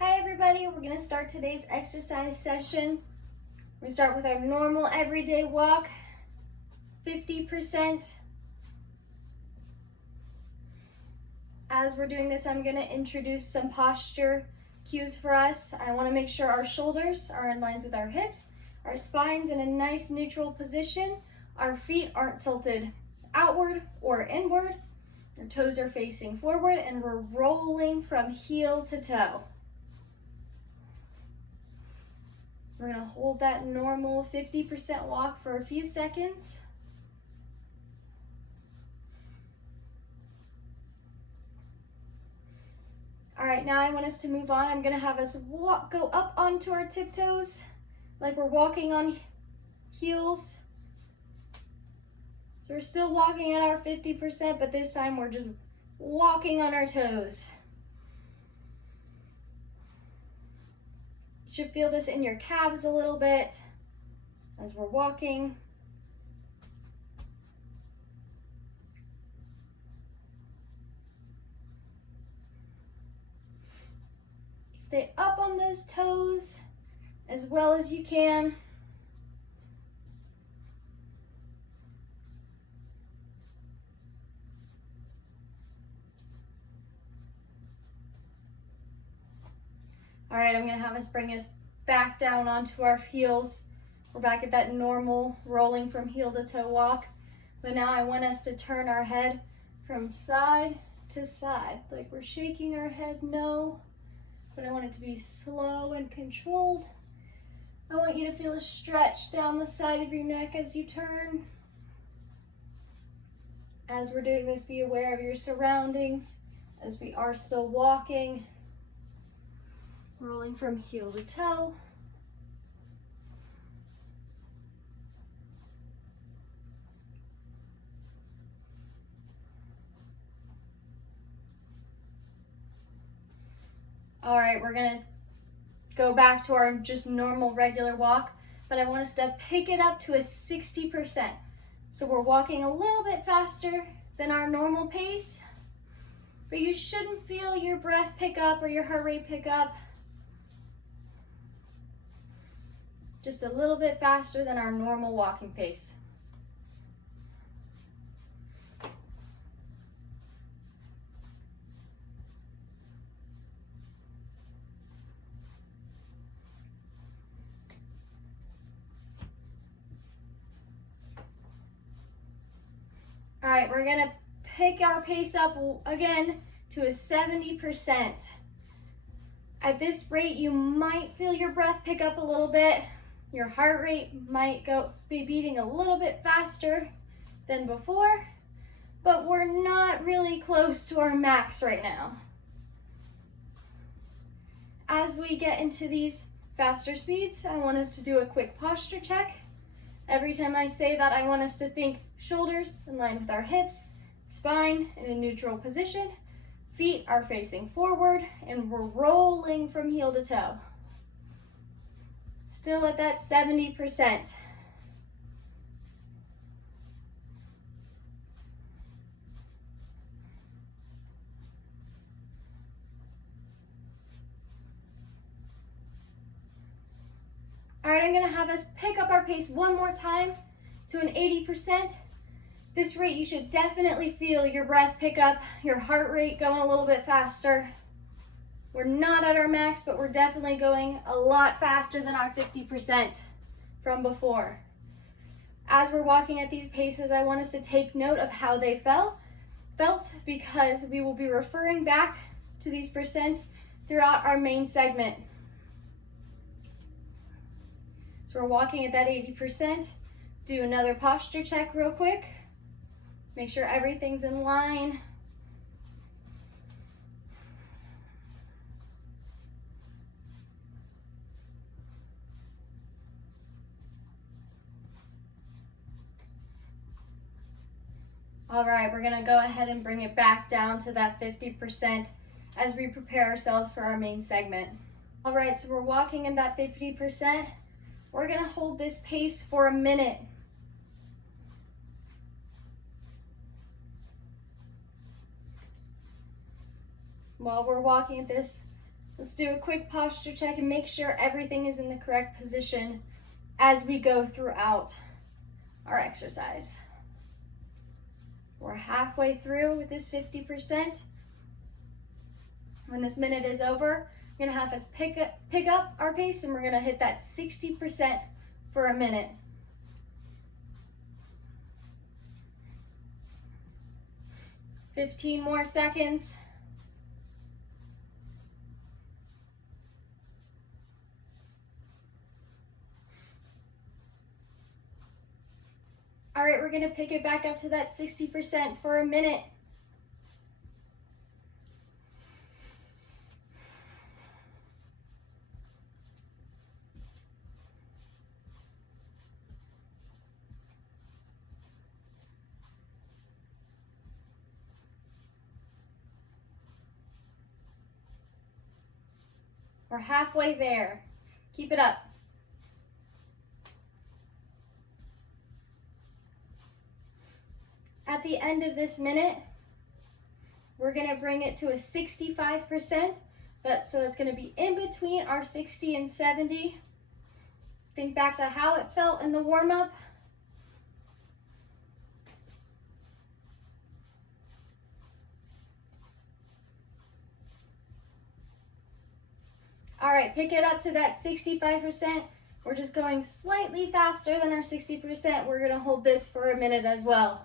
Hi everybody, we're going to start today's exercise session. We're going to start with our normal everyday walk, 50%. As we're doing this, I'm going to introduce some posture cues for us. I want to make sure our shoulders are in line with our hips, our spine's in a nice neutral position, our feet aren't tilted outward or inward, our toes are facing forward, and we're rolling from heel to toe. We're going to hold that normal 50% walk for a few seconds. All right, now I want us to move on. I'm going to have us go up onto our tiptoes like we're walking on heels. So we're still walking at our 50%, but this time we're just walking on our toes. You should feel this in your calves a little bit as we're walking. Stay up on those toes as well as you can. All right, I'm gonna have us bring us back down onto our heels. We're back at that normal rolling from heel to toe walk. But now I want us to turn our head from side to side, like we're shaking our head no, but I want it to be slow and controlled. I want you to feel a stretch down the side of your neck as you turn. As we're doing this, be aware of your surroundings as we are still walking. Rolling from heel to toe. All right, we're gonna go back to our just normal regular walk, but I want us to pick it up to a 60%. So we're walking a little bit faster than our normal pace, but you shouldn't feel your breath pick up or your heart rate pick up. Just a little bit faster than our normal walking pace. All right, we're gonna pick our pace up again to a 70%. At this rate, you might feel your breath pick up a little bit. Your heart rate might be beating a little bit faster than before, but we're not really close to our max right now. As we get into these faster speeds, I want us to do a quick posture check. Every time I say that, I want us to think shoulders in line with our hips, spine in a neutral position, feet are facing forward, and we're rolling from heel to toe. Still at that 70%. All right, I'm gonna have us pick up our pace one more time to an 80%. This rate, you should definitely feel your breath pick up, your heart rate going a little bit faster. We're not at our max, but we're definitely going a lot faster than our 50% from before. As we're walking at these paces, I want us to take note of how they felt because we will be referring back to these percents throughout our main segment. So we're walking at that 80%. Do another posture check real quick. Make sure everything's in line. All right, we're gonna go ahead and bring it back down to that 50% as we prepare ourselves for our main segment. All right, so we're walking in that 50%. We're gonna hold this pace for a minute. While we're walking at this Let's do a quick posture check and make sure everything is in the correct position as we go throughout our exercise. We're halfway through with this 50%. When this minute is over, I'm gonna have us pick up our pace and we're gonna hit that 60% for a minute. "15 more seconds. All right, we're gonna pick it back up to that 60% for a minute. We're halfway there. Keep it up. At the end of this minute, we're gonna bring it to a 65%. So it's gonna be in between our 60 and 70. Think back to how it felt in the warm-up. All right, pick it up to that 65%. We're just going slightly faster than our 60%. We're gonna hold this for a minute as well.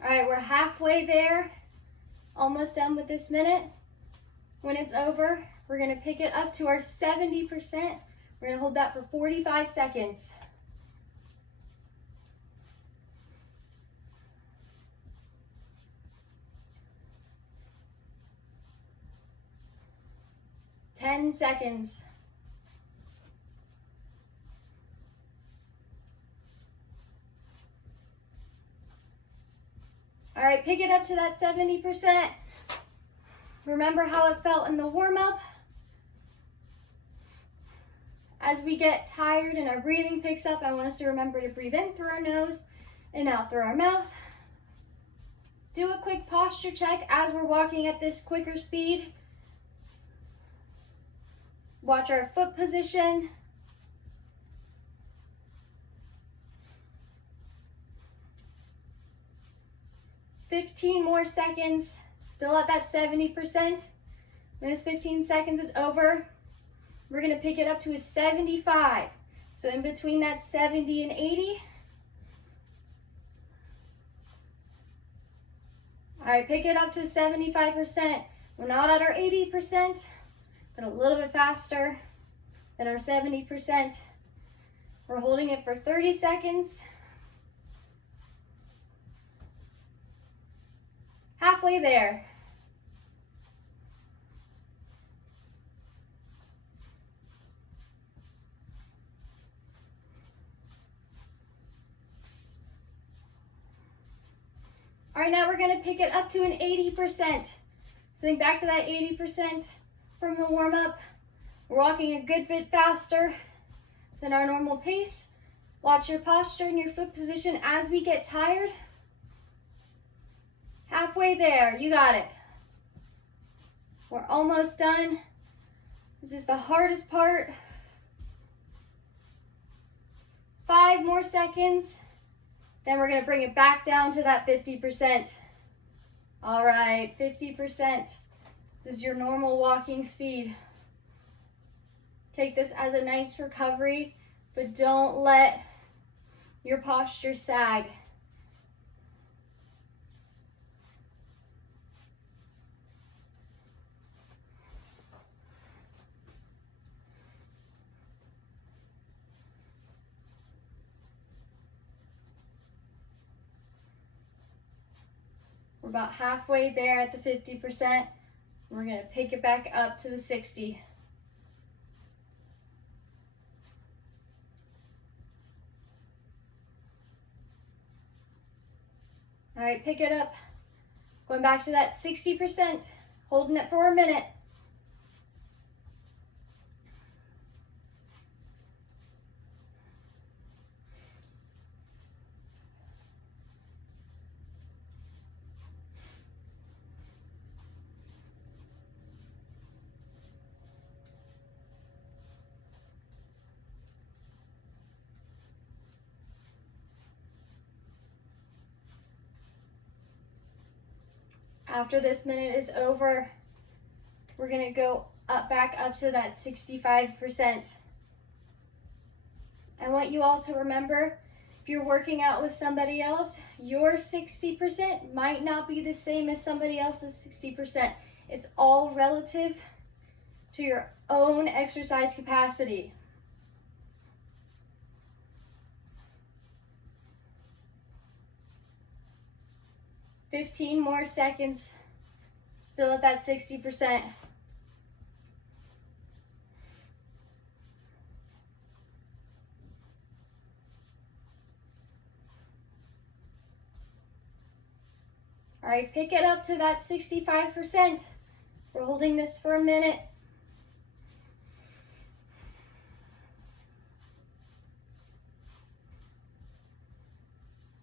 All right, we're halfway there, almost done with this minute. When it's over, we're gonna pick it up to our 70%. We're gonna hold that for 45 seconds. "10 seconds. All right, pick it up to that 70%. Remember how it felt in the warm-up. As we get tired and our breathing picks up, I want us to remember to breathe in through our nose and out through our mouth. Do a quick posture check as we're walking at this quicker speed. Watch our foot position. "15 more seconds, still at that 70%. When this 15 seconds is over, we're gonna pick it up to a 75. So in between that 70 and 80. All right, pick it up to 75%. We're not at our 80%, but a little bit faster than our 70%. We're holding it for 30 seconds. Halfway there. All right, now we're gonna pick it up to an 80%. So think back to that 80% from the warm-up. We're walking a good bit faster than our normal pace. Watch your posture and your foot position as we get tired. Halfway there, you got it. We're almost done. This is the hardest part. 5 more seconds. Then we're gonna bring it back down to that 50%. All right, 50%. This is your normal walking speed. Take this as a nice recovery, but don't let your posture sag. We're about halfway there at the 50%. We're gonna pick it back up to the 60. All right, pick it up Going back to that 60%, holding it for a minute. After this minute is over, we're gonna go back up to that 65%. I want you all to remember, if you're working out with somebody else, your 60% might not be the same as somebody else's 60%. It's all relative to your own exercise capacity. "15 more seconds, still at that 60%. All right, pick it up to that 65%. We're holding this for a minute.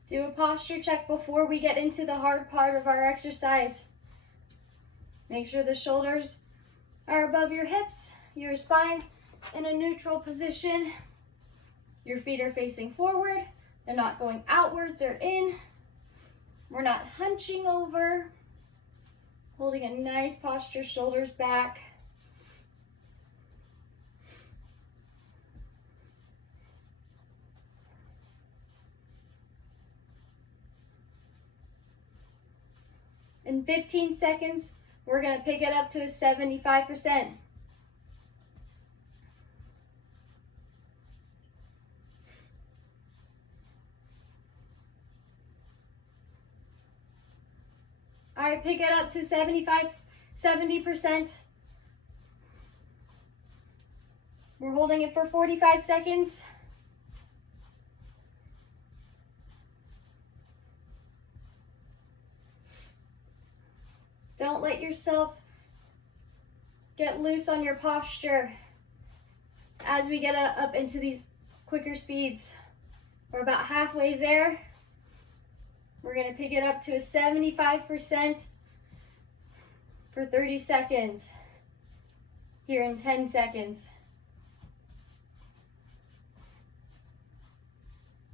Do a posture check before we get into the hard part of our exercise. Make sure the shoulders are above your hips, your spine's in a neutral position. Your feet are facing forward. They're not going outwards or in. We're not hunching over. Holding a nice posture, shoulders back. In 15 seconds, we're gonna pick it up to a 75%. All right, pick it up to 70%. We're holding it for 45 seconds. Don't let yourself get loose on your posture as we get up into these quicker speeds. We're about halfway there. We're gonna pick it up to a 75% for 30 seconds. Here in 10 seconds.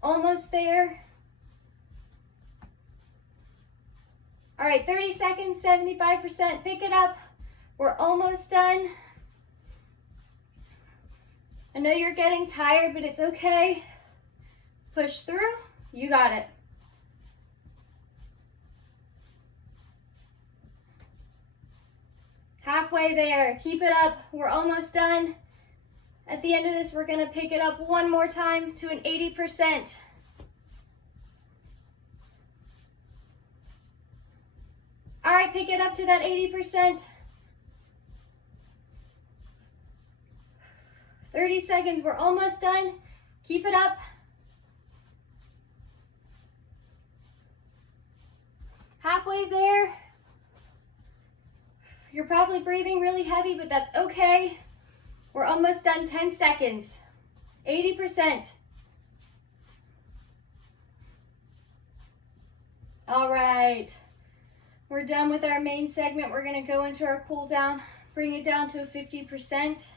Almost there. All right, 30 seconds, 75%, pick it up. We're almost done. I know you're getting tired, but it's okay. Push through, you got it. Halfway there, keep it up, we're almost done. At the end of this, we're gonna pick it up one more time to an 80%. All right, pick it up to that 80%. 30 seconds, we're almost done. Keep it up. Halfway there. You're probably breathing really heavy, but that's okay. We're almost done, 10 seconds. 80%. All right. We're done with our main segment. We're gonna go into our cool down, bring it down to a 50%.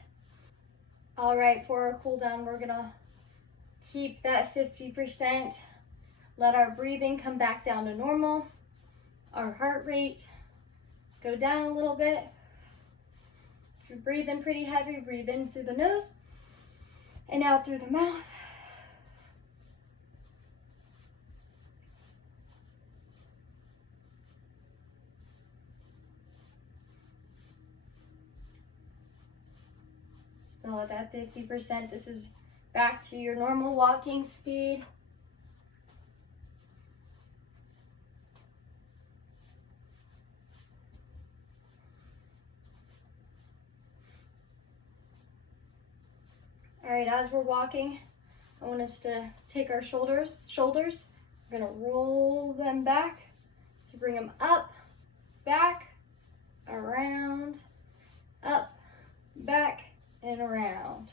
All right, for our cool down, we're gonna keep that 50%. Let our breathing come back down to normal. Our heart rate go down a little bit. If you're breathing pretty heavy, breathe in through the nose and out through the mouth. Still at that 50%. This is back to your normal walking speed. All right, as we're walking, I want us to take our shoulders. We're gonna roll them back. So bring them up, back, around, up, back, and around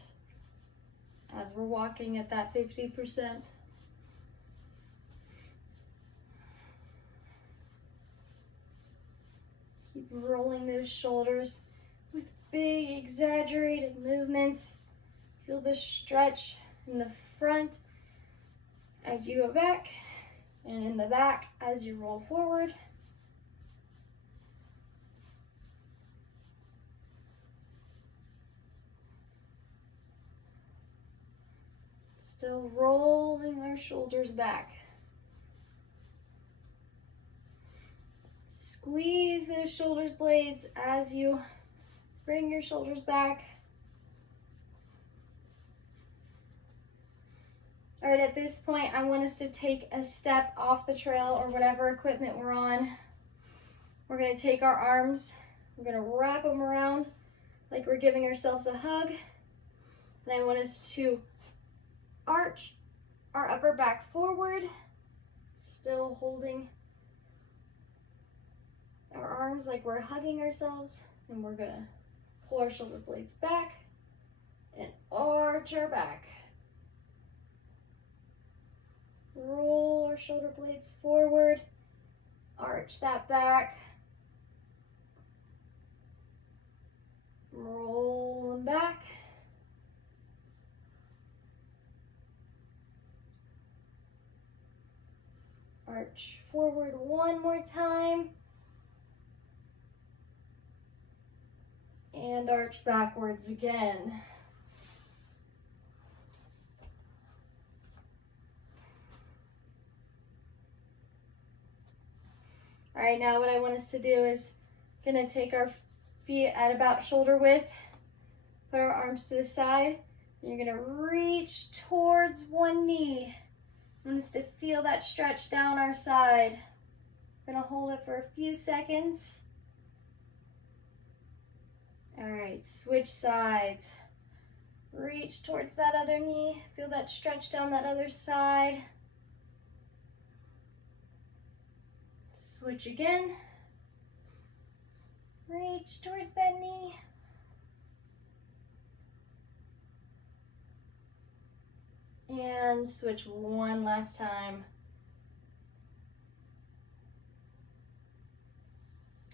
as we're walking at that 50%. Keep rolling those shoulders with big exaggerated movements. Feel the stretch in the front as you go back and in the back as you roll forward. Still rolling our shoulders back. Squeeze those shoulders blades as you bring your shoulders back. All right, at this point, I want us to take a step off the trail or whatever equipment we're on. We're gonna take our arms, we're gonna wrap them around like we're giving ourselves a hug. And I want us to arch our upper back forward, still holding our arms like we're hugging ourselves. And we're gonna pull our shoulder blades back and arch our back. Roll our shoulder blades forward, arch that back, roll them back, arch forward one more time, and arch backwards again. All right, now what I want us to do is gonna take our feet at about shoulder width, put our arms to the side, and you're gonna reach towards one knee. I want us to feel that stretch down our side. We're gonna hold it for a few seconds. All right, switch sides. Reach towards that other knee, feel that stretch down that other side. Switch again. Reach towards that knee. And switch one last time.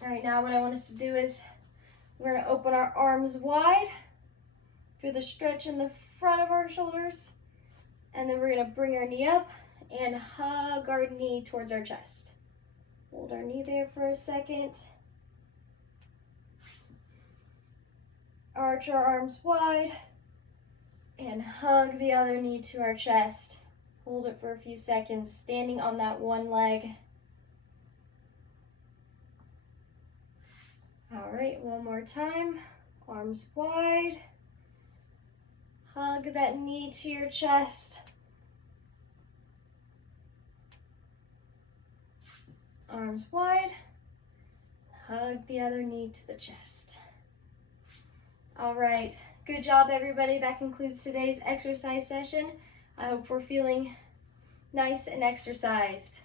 All right, now what I want us to do is we're gonna open our arms wide. Feel the stretch in the front of our shoulders. And then we're gonna bring our knee up and hug our knee towards our chest. Hold our knee there for a second. Arch our arms wide and hug the other knee to our chest. Hold it for a few seconds, standing on that one leg. All right, one more time. Arms wide. Hug that knee to your chest. Arms wide, hug the other knee to the chest. All right, good job everybody. That concludes today's exercise session. I hope we're feeling nice and exercised.